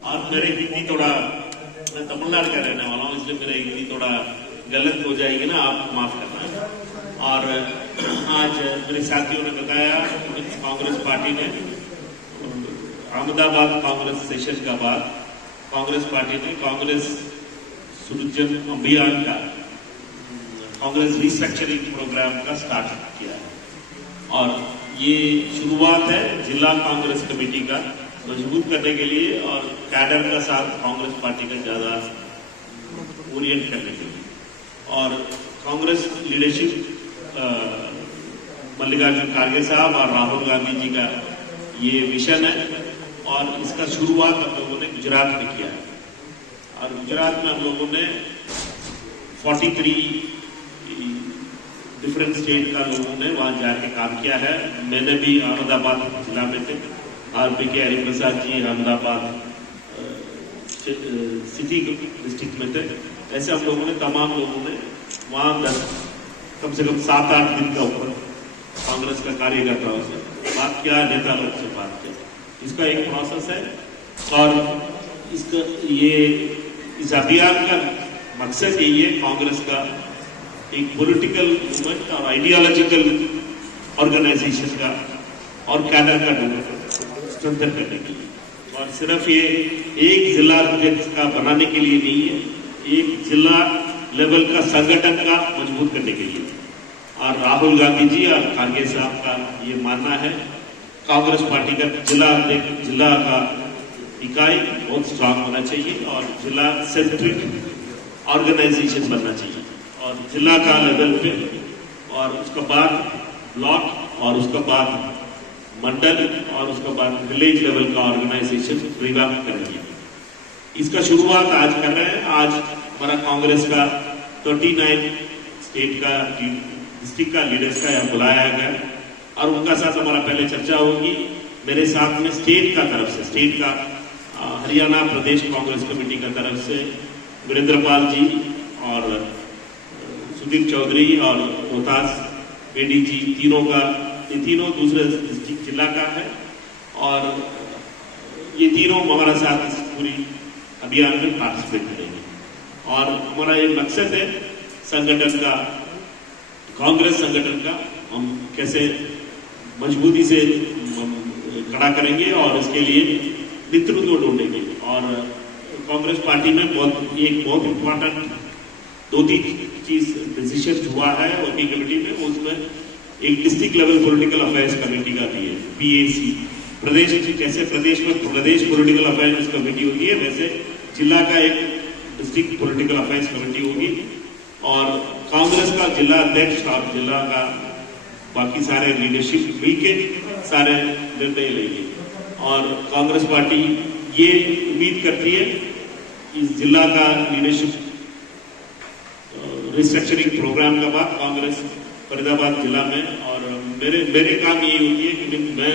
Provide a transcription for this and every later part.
और मेरे हिंदी थोड़ा, मैं तमिलनाडु का रहने वाला हूँ इसलिए मेरे हिंदी थोड़ा गलत हो जाएगी ना, आप माफ करना। और आज मेरे साथियों ने बताया कांग्रेस पार्टी ने अहमदाबाद कांग्रेस सेशन का बाद कांग्रेस पार्टी ने कांग्रेस सृजन अभियान का कांग्रेस रिस्ट्रक्चरिंग प्रोग्राम का स्टार्ट किया है। और ये शुरुआत है जिला कांग्रेस कमेटी का मजबूत करने के लिए और कैडर का साथ कांग्रेस पार्टी का ज्यादा ओरिएंट करने के लिए। और कांग्रेस लीडरशिप मल्लिकार्जुन खड़गे साहब और राहुल गांधी जी का ये मिशन है और इसका शुरुआत हम लोगों ने गुजरात में किया है। और गुजरात में हम लोगों ने 43 डिफरेंट स्टेट का लोगों ने वहां जाके काम किया है। मैंने भी अहमदाबाद जिला में थे, RPK हरिप्रसाद जी अहमदाबाद सिटी डिस्ट्रिक्ट में थे। ऐसे हम लोगों ने तमाम लोगों ने वहां कम से कम 7-8 दिन का ऊपर कांग्रेस का कार्यकर्ताओं से बात किया, नेता लोग से बात किया। इसका एक प्रोसेस है और इसका इस अभियान का मकसद यही है कांग्रेस का एक पॉलिटिकल मूवमेंट और आइडियोलॉजिकल ऑर्गेनाइजेशन का और कैडर का डेवलपमेंट स्ट्रेंथन करने के लिए। और सिर्फ ये एक जिला अध्यक्ष का बनाने के लिए नहीं है, एक जिला लेवल का संगठन का मजबूत करने के लिए। और राहुल गांधी जी और खड़गे साहब का ये मानना है कांग्रेस पार्टी का जिला का इकाई बहुत स्ट्रांग होना चाहिए और जिला सेंट्रिक ऑर्गेनाइजेशन बनना चाहिए और जिला का लेवल पे और उसके बाद ब्लॉक और उसके बाद मंडल और उसके बाद विलेज लेवल का ऑर्गेनाइजेशन रिवैम्प करेंगे। इसका शुरुआत आज कर रहे हैं। आज हमारा कांग्रेस का 39 स्टेट का डिस्ट्रिक्ट का लीडर्स का यहाँ बुलाया गया और उनका साथ हमारा पहले चर्चा होगी। मेरे साथ में स्टेट का तरफ से स्टेट का हरियाणा प्रदेश कांग्रेस कमेटी का तरफ से वीरेंद्रपाल जी और सुदीप चौधरी और रोहतास बेडी जी तीनों दूसरे डिस्ट्रिक्ट जिला का है और ये तीनों हमारा साथ इस पूरी अभियान में पार्टिसिपेट करेंगे। और हमारा ये मकसद है संगठन का, कांग्रेस संगठन का हम कैसे मजबूती से खड़ा करेंगे और इसके लिए नेतृत्व ढूंढेंगे। और कांग्रेस पार्टी में बहुत इंपॉर्टेंट 2-3 चीज डिसीजन हुआ है वर्किंग कमेटी में। उसमें एक district level political affairs committee का भी है, PAC। प्रदेश जैसे प्रदेश में प्रदेश पॉलिटिकल अफेयर्स कमेटी होती है वैसे जिला का एक डिस्ट्रिक्ट पॉलिटिकल अफेयर्स कमेटी होगी। और कांग्रेस का जिला अध्यक्ष और जिला का बाकी सारे लीडरशिप मिलके सारे निर्णय लेंगे। और कांग्रेस पार्टी ये उम्मीद करती है इस जिला का लीडरशिप रिस्ट्रक्चरिंग प्रोग्राम का बाद कांग्रेस फरीदाबाद जिला में। और मेरे काम ये होती है कि मैं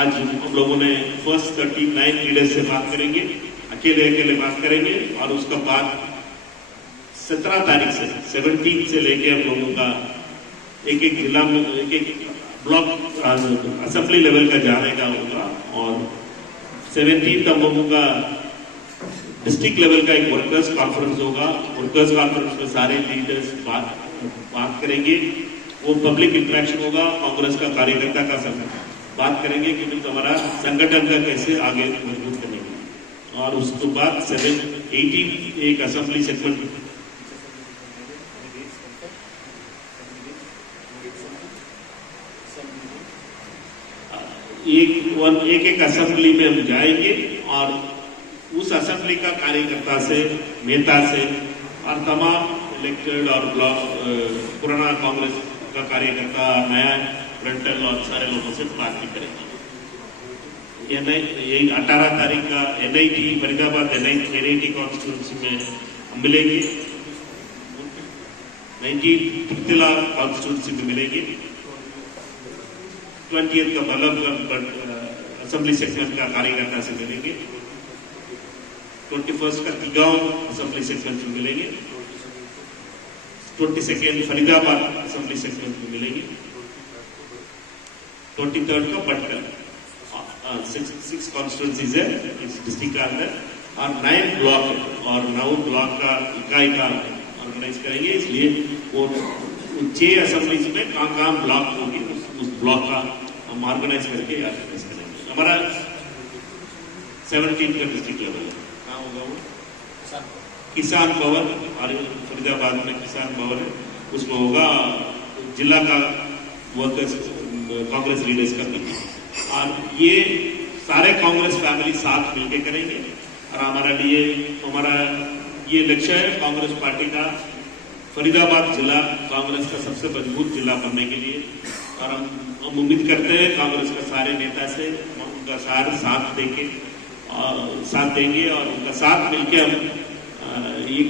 आज हम लोगों ने फर्स्ट 39 लीडर्स से बात करेंगे, अकेले बात करेंगे और उसका बाद 17 तारीख से 17 से लेके हम लोगों का एक जिला में एक ब्लॉक असेंबली लेवल का जाने का होगा। और 17 हम लोगों का डिस्ट्रिक्ट लेवल का एक वर्कर्स कॉन्फ्रेंस होगा। वर्कर्स कॉन्फ्रेंस में सारे लीडर्स बात करेंगे, वो पब्लिक इंटरेक्शन होगा। कांग्रेस का कार्यकर्ता का बात करेंगे कि हमारा संगठन का कैसे आगे मजबूत करेंगे। और उसके बाद 18 एक असेंबली सेगमेंट एक असेंबली में हम जाएंगे और उस असेंबली का कार्यकर्ता से, नेता से और तमाम इलेक्टेड और ब्लॉक पुराना कांग्रेस का कार्यकर्ता, नया फ्रंटल और सारे लोगों से बात भी करेंगे। यही 18 तारीख का NIT फरीदाबाद NIT कॉन्स्टिट्यूंसी में हम मिलेंगे, 19 तिरतिला कॉन्स्टिट्यूंसी में मिलेंगे, 20th का बल्लभगढ़ असेंबली सेगमेंट का कार्यकर्ता से मिलेंगे, 21st का तिगांव असेंबली सेगमेंट में मिलेंगे, 22nd फरीदाबाद असेंबली सेगमेंट में मिलेंगे, 23rd का भटकल सिक्स कॉन्स्टिट्यूंसीज है इस डिस्ट्रिक्ट के अंदर और 9 ब्लॉक है और 9 ब्लॉक का इकाई का ऑर्गेनाइज करेंगे। इसलिए वो 6 असेंबलीज में कहाँ ब्लॉक होगी उस ब्लॉक का हम ऑर्गेनाइज करके ऑर्गेनाइज करेंगे। हमारा 17 का डिस्ट्रिक्ट लेवल है, कहाँ होगा वो किसान भवन और फरीदाबाद में किसान भवन है, उसमें होगा जिला का वर्कर्स कांग्रेस लीडर्स का मीटिंग और ये सारे कांग्रेस फैमिली साथ मिलकर करेंगे। और हमारा ये लक्ष्य है कांग्रेस पार्टी का फरीदाबाद जिला कांग्रेस का सबसे मजबूत जिला बनने के लिए। और हम उम्मीद करते हैं कांग्रेस का सारे नेता से उनका सारे साथ देंगे और उनका साथ मिलकर हम एक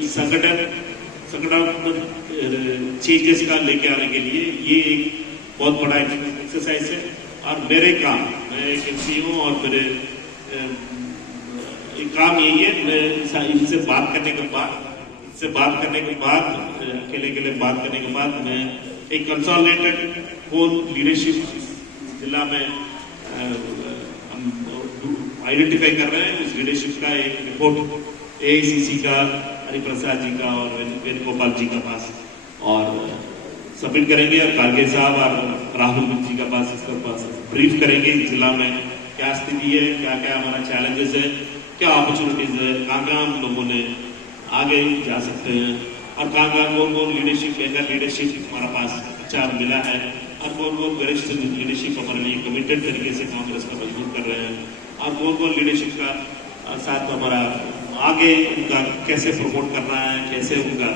संगठनात्मक चेंजेस का लेके आने के लिए ये एक बहुत बड़ा एक्सरसाइज है। और मेरे काम, मैं एक एमपी हूँ और मेरे एक काम यही है, मैं इनसे बात करने के बाद अकेले बात करने के बाद मैं एक कंसोलिडेटेड कोर लीडरशिप जिला में आइडेंटिफाई कर रहे हैं। उस लीडरशिप का एक रिपोर्ट एआईसीसी का हरिप्रसाद जी का और वेणुगोपाल जी का पास और सबमिट करेंगे और कारगे साहब और राहुल जी का पास इसका पास ब्रीफ करेंगे जिला में क्या स्थिति है, क्या क्या हमारा चैलेंजेस है, क्या अपॉर्चुनिटीज है, कहाँ हम लोगों ने आगे जा सकते हैं और कहाँ कौन लीडरशिप हमारा पास अच्छा मिला है और कौन वरिष्ठ लीडरशिप हमारे लिए कमिटेड तरीके से कांग्रेस का मजबूत कर रहे हैं और कौन लीडरशिप का साथ हमारा आगे उनका कैसे प्रमोट करना है, कैसे उनका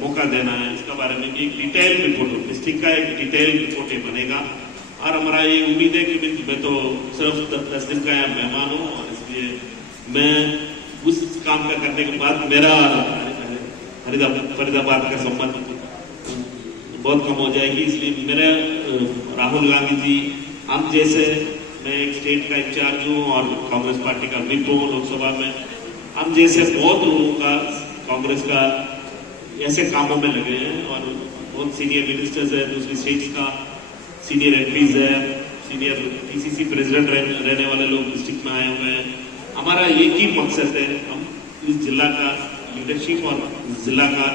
मौका देना है, इसका बारे में एक डिटेल रिपोर्ट डिस्ट्रिक्ट का एक डिटेल रिपोर्ट बनेगा। और हमारा ये उम्मीद है कि मैं तो सिर्फ 10 दिन का यहाँ मेहमान हूँ और इसलिए मैं उस काम का करने के बाद मेरा फरीदाबाद का संबंध बहुत कम हो जाएगी। इसलिए मेरे राहुल गांधी जी हम जैसे, मैं एक स्टेट का इंचार्ज हूँ और कांग्रेस पार्टी का व्हिप हूँ लोकसभा में, हम जैसे बहुत लोगों का कांग्रेस का ऐसे कामों में लगे हैं और बहुत सीनियर मिनिस्टर्स है, दूसरी स्टेट्स का सीनियर एमपीज है, सीनियर पीसीसी प्रेसिडेंट रहने वाले लोग डिस्ट्रिक्ट में आए हुए हैं। हमारा एक ही मकसद है, हम इस जिला का लीडरशिप और जिला का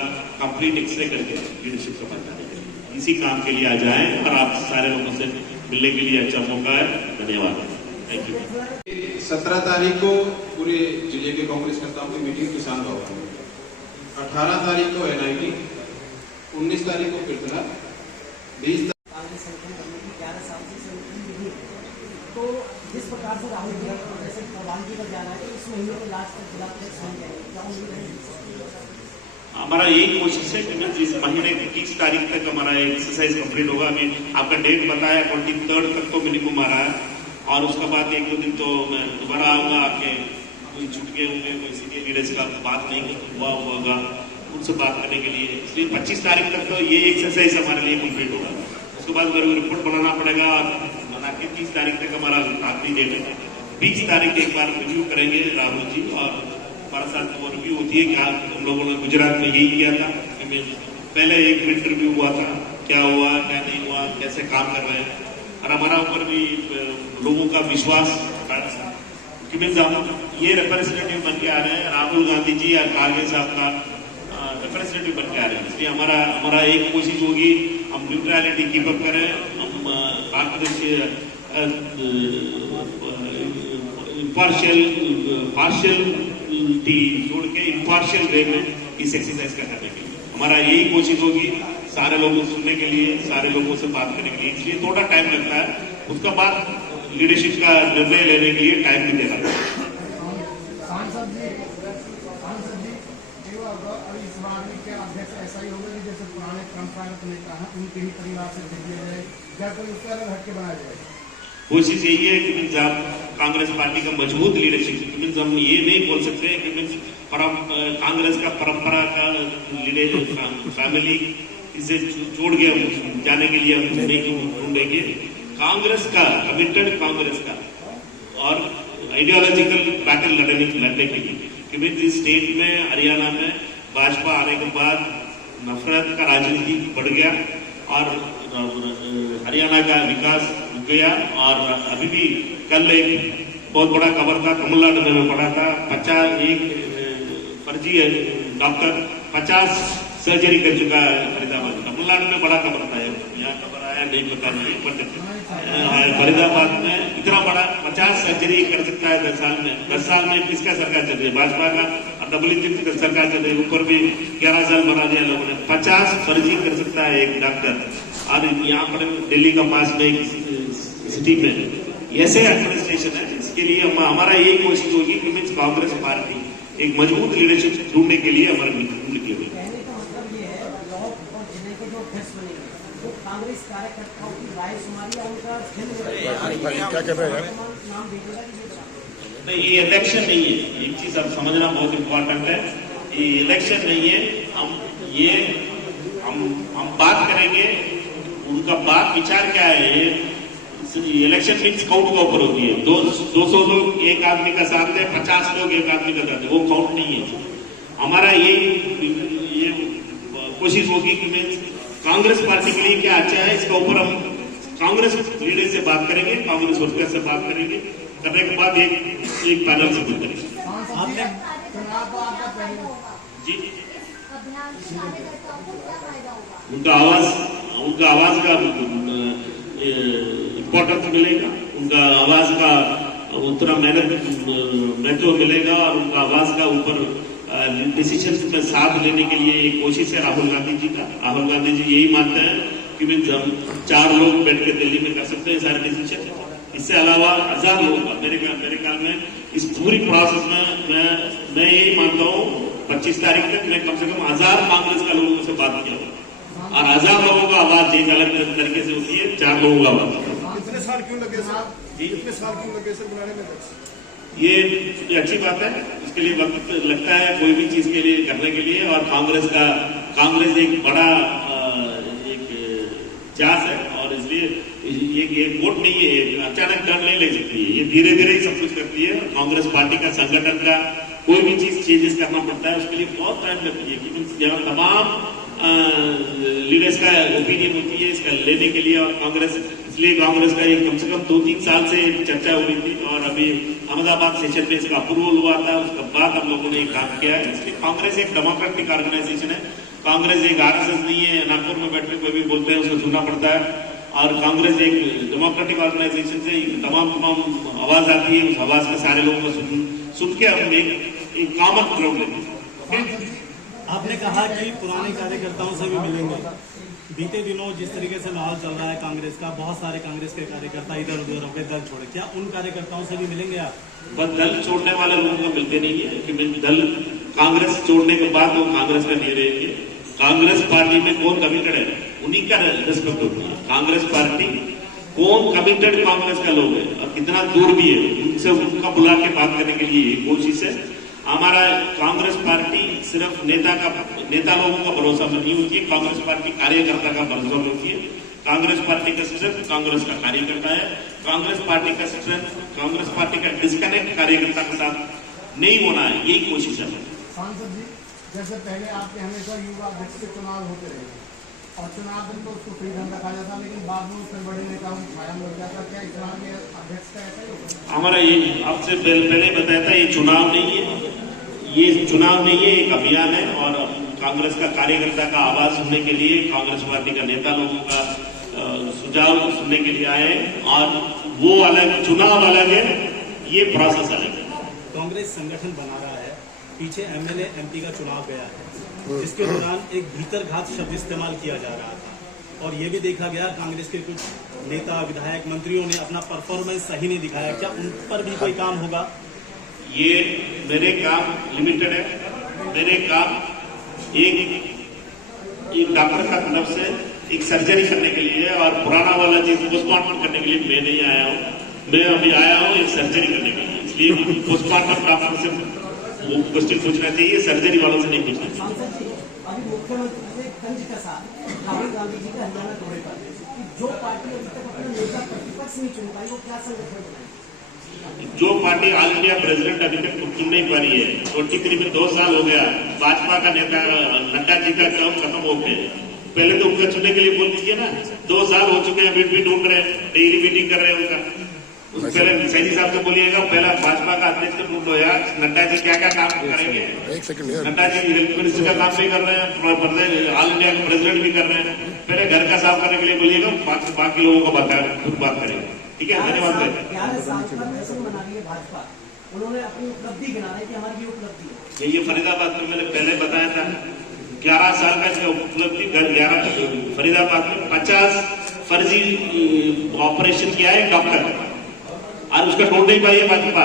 कंप्लीट एक्सरे करके लीडरशिप का बनाने के लिए इसी काम के लिए आ जाए और आप सारे लोगों से मिलने के लिए अच्छा मौका है। धन्यवाद, थैंक यू। 17 तारीख को पूरे जिले के कांग्रेस नेताओं की मीटिंग किसान भवन में, 18 तारीख को एनआईटी, 19 तारीख को किरतला, 20 तो जिस प्रकार से राहुल जी जैसे प्रधान जी का जा रहा है इस महीने के लास्ट तक जिला अध्यक्ष बन जाएंगे, क्या उम्मीद है? हमारा यही कोशिश है कि इस महीने की 30 तारीख तक हमारा एक्सरसाइज कंप्लीट होगा। अभी आपका डेट बताया 23 तक तो मिनिमम आ रहा है और उसके बाद 1-2 दिन तो मैं दोबारा आऊँगा, आपके कोई छुटके होंगे, कोई सीनियर लीडर्स का बात नहीं हुआ होगा उनसे बात करने के लिए। इसलिए 25 तारीख तक तो ये एक्सरसाइज हमारे लिए कंप्लीट होगा। उसके बाद मेरे को रिपोर्ट बनाना पड़ेगा और बना के 30 तारीख तक हमारा आखिरी डेट है। 20 तारीख एक बार रिव्यू करेंगे राहुल जी और हमारे साथ वो रिव्यू होती है कि हम लोगों ने गुजरात में यही किया था कि पहले एक मिनट रिव्यू हुआ था, क्या हुआ क्या नहीं हुआ, कैसे काम कर रहे हैं और हमारा ऊपर भी लोगों का विश्वास कि ये रिप्रेजेंटेटिव बन के आ रहे हैं, राहुल गांधी जी और कारगे साहब का रिप्रेजेंटेटिव बन के आ रहे हैं। इसलिए हमारा एक कोशिश होगी हम न्यूट्रलिटी कीप अप करें, हम पार्शियलिटी छोड़ के इम्पार्शियल वे में इस एक्सरसाइज का करने के लिए हमारा यही कोशिश होगी, सारे लोगों को सुनने के लिए, सारे लोगों से बात करने के लिए। इसलिए थोड़ा टाइम लगता है, उसका बाद लीडरशिप का निर्णय लेने के लिए टाइम भी देना पड़ता है। अध्यक्ष ऐसा ही होगा कि जैसे पुराने परंपरागत नेता हैं उनके ही परिवार से दिया जाए, क्या कोई उसका अलग हटके बनाया जाए? कोशिश यही है कि आप कांग्रेस पार्टी का मजबूत लीडरशिप, हम ये नहीं बोल सकते कि कांग्रेस का परंपरा का फैमिली इसे छोड़ के हम जाने के लिए हम नहीं ढूंढेंगे। कांग्रेस का कमिटेड कांग्रेस का और आइडियोलॉजिकल बैटल लड़ने के लिए, क्योंकि जिस स्टेट में हरियाणा में भाजपा आने के बाद नफरत का राजनीति बढ़ गया और हरियाणा का विकास रुक गया और अभी भी कल एक बहुत बड़ा खबर था, तमिलनाडु में पड़ा था, 51 फर्जी डॉक्टर 50 सर्जरी कर चुका है फरीदाबाद। तमिलनाडु में बड़ा खबर था, यहाँ खबर आया नहीं पता नहीं, बट फरीदाबाद में इतना बड़ा 50 सर्जरी कर सकता है 10 साल में। 10 साल में किसका सरकार चल रही है? भाजपा का। डबल इंजन की सरकार चल रही है, ऊपर भी 11 साल बना दिया लोगों ने। 50 फर्जी कर सकता है एक डॉक्टर। और यहाँ पर दिल्ली का पास में एक सिटी में ऐसे एडमिनिस्ट्रेशन है। इसके लिए हमारा यही कोशिश होगी कि मीन्स कांग्रेस पार्टी एक मजबूत लीडरशिप ढूंढने के लिए हमारे निकली हुई। कहने का मतलब ये है ब्लॉक और जिले के जो अध्यक्ष बनेंगे वो कांग्रेस कार्यकर्ताओं की रायशुमारी या उनका क्या कर रहे हैं? नाम भेजेगा कि नहीं, ये इलेक्शन नहीं है। एक चीज आप समझना बहुत इंपॉर्टेंट है, ये इलेक्शन नहीं है। हम बात करेंगे, उनका बात विचार क्या है। इलेक्शन मीन्स काउंट के ऊपर होती है। 200 लोग एक आदमी का साथ है, 50 लोग एक आदमी का साथ है, वो काउंट नहीं है। हमारा ये कोशिश होगी कि मीन्स कांग्रेस पार्टी के लिए क्या अच्छा है, इसके ऊपर हम कांग्रेस लीडर से बात करेंगे, कांग्रेस वर्कर से बात करेंगे, करने के बाद एक पैनल से करेंगे। जी, उनका आवाज का इम्पोर्टेंस मिलेगा, उनका आवाज का उतना महत्व मिलेगा, और उनका आवाज का ऊपर डिसीजन में साथ लेने के लिए एक कोशिश है राहुल गांधी जी का। राहुल गांधी जी यही मानते हैं कि हम 4 लोग बैठ के दिल्ली में कर सकते हैं सारे डिसीजन। इससे अलावा 1000 लोगों का मेरे ख्याल में इस पूरी प्रोसेस में मैं यही मानता हूँ 25 तारीख तक मैं कम से कम 1000 कांग्रेस का लोगों से बात किया हूँ, और 1000 लोगों का आवाज एक अलग तरीके से होती है, 4 लोगों का आवाज। इतने साल क्यों लगे सर? इतने साल क्यों लगे सर बनाने में? ये अच्छी बात है, इसके लिए वक्त लगता है कोई भी चीज के लिए करने के लिए। और कांग्रेस एक बड़ा एक जांच है, और इसलिए ये वोट नहीं है, अचानक टर्न नहीं ले सकती है, ये धीरे धीरे ही सब कुछ करती है। कांग्रेस पार्टी का संगठन का कोई भी चीज चेंजेस करना पड़ता है, उसके लिए बहुत टाइम लगती है, क्योंकि यहाँ तमाम लीडर्स का ओपिनियन होती है इसका लेने के लिए। और इसलिए कांग्रेस का एक कम से कम 2-3 साल से चर्चा हुई थी, और अभी अहमदाबाद सेशन में इसका अप्रूवल हुआ था, उसके बाद हम लोगों ने काम किया है। इसलिए कांग्रेस एक डेमोक्रेटिक ऑर्गेनाइजेशन है, कांग्रेस एक RSS नहीं है। नागपुर में बैठे कोई भी बोलते हैं उसको सुनना पड़ता है, और कांग्रेस एक डेमोक्रेटिक ऑर्गेनाइजेशन से तमाम आवाज आती है, उस आवाज में सारे लोगों को सुन के हम एक कॉमन ग्राउंड लेते हैं। आपने कहा कि पुराने कार्यकर्ताओं से भी मिलेंगे। बीते दिनों जिस तरीके से माहौल चल रहा है कांग्रेस का, बहुत सारे कांग्रेस के कार्यकर्ता इधर उधर होकर दल छोड़े, क्या उन कार्यकर्ताओं से भी मिलेंगे आप? बस दल छोड़ने वाले लोगों को मिलते नहीं है, कि दल कांग्रेस छोड़ने के बाद वो कांग्रेस का नहीं रहेंगे। कांग्रेस पार्टी में कौन कमिटेड है उन्हीं का रेस्पेक्ट होती है। कांग्रेस पार्टी कौन कमिटेड कांग्रेस का लोग है और कितना दूर भी है, उनसे उनका बुला के बात करने के लिए कोशिश है। हमारा कांग्रेस पार्टी सिर्फ नेता लोगों का भरोसा नहीं होती है, कांग्रेस पार्टी कार्यकर्ता का भरोसा होती है। कांग्रेस पार्टी का स्ट्रेंथ कांग्रेस का कार्यकर्ता है। कांग्रेस पार्टी का स्ट्रेंथ, कांग्रेस पार्टी का डिस्कनेक्ट कार्यकर्ता के साथ नहीं होना है, यही कोशिश है। सांसद जी, जैसे पहले आपके हमेशा युवा अध्यक्ष के चुनाव होते रहे, और चुनाव दिन तो उसको फ्रीडम रखा जाता, लेकिन बाद में उसमें बड़े नेताओं को छाया मिल जाता। क्या इस बार में अध्यक्ष का ऐसा ही होगा? हमारा ये आपसे पहले बताया था, ये चुनाव नहीं है, ये चुनाव नहीं है, एक अभियान है। और कांग्रेस का कार्यकर्ता का आवाज सुनने के लिए, कांग्रेस पार्टी का नेता लोगों का सुझाव सुनने के लिए आए, और वो अलग, चुनाव अलग है, ये प्रोसेस अलग है। कांग्रेस संगठन बना रहा है, पीछे MLA MP का चुनाव गया है, जिसके दौरान एक भीतरघात शब्द इस्तेमाल किया जा रहा था, और ये भी देखा गया कांग्रेस के कुछ नेता, विधायक, मंत्रियों ने अपना परफॉर्मेंस सही नहीं दिखाया। क्या उन पर भी कोई काम होगा? ये मेरे काम लिमिटेड है। मेरे काम एक डॉक्टर का तरफ से एक सर्जरी करने के लिए है, और पुराना वाला चीज पोस्टमार्टम करने के लिए मैं नहीं आया हूँ। मैं अभी आया हूँ एक सर्जरी करने के लिए, इसलिए पोस्टमार्टम डॉक्टर से वो क्वेश्चन पूछना चाहिए, सर्जरी वालों से नहीं पूछना चाहिए। सांसद जी, अभी मुख्यमंत्री ने तंज कसा राहुल गांधी जी का हरियाणा दौरे पर कि जो पार्टी अभी तक अपना नेता प्रतिपक्ष नहीं चुन पाई, वो क्या संगठन बनाए? जो पार्टी ऑल इंडिया प्रेसिडेंट अभी तक चुन नहीं पा रही है, 23 में 2 साल हो गया, भाजपा का नेता नड्डा जी का काम खत्म हो गया, पहले तो उनका चुनने के लिए बोल दीजिए ना। 2 साल हो चुके हैं, अभी भी ढूंढ रहे हैं, डेली मीटिंग कर रहे हैं उनका। पहले सैनी साहब से बोलिएगा, पहला भाजपा का अध्यक्ष ढूंढ लो यार, नड्डा जी क्या क्या काम करेंगे। एक सेकंड यार, नड्डा जी हेल्थ मिनिस्टर का काम भी कर रहे हैं, ऑल इंडिया के प्रेसिडेंट भी कर रहे हैं। पहले घर का साफ करने के लिए बोलिएगा, बाकी लोगों को बताया, खुद बात करेंगे। ठीक है, धन्यवाद सर। 11 साल पर जश्न मना रही है भाजपा, उन्होंने अपनी उपलब्धि गिना रही है कि हमारी ये उपलब्धि है। ये फरीदाबाद में मैंने पहले बताया था, 11 साल का जो उपलब्धि, 11 फरीदाबाद में 50 फर्जी ऑपरेशन किया है डॉक्टर, और उसका ढूंढ नहीं पाई है भाजपा।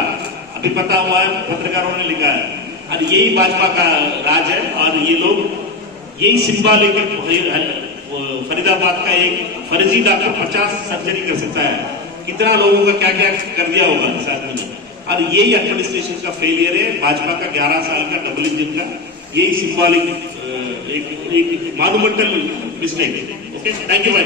अभी पता हुआ है, पत्रकारों ने लिखा है, और यही भाजपा का राज है। और ये लोग यही सिंबॉलिक फरीदाबाद का एक फर्जी डॉक्टर 50 सर्जरी कर सकता है, कितना लोगों का क्या क्या कर दिया होगा इस आदमी ने। और यही एडमिनिस्ट्रेशन का फेलियर है, भाजपा का 11 साल का डबल इंजन का, यही सिंबॉलिक एक मॉन्यूमेंटल मिस्टेक है। ओके, थैंक यू भाई।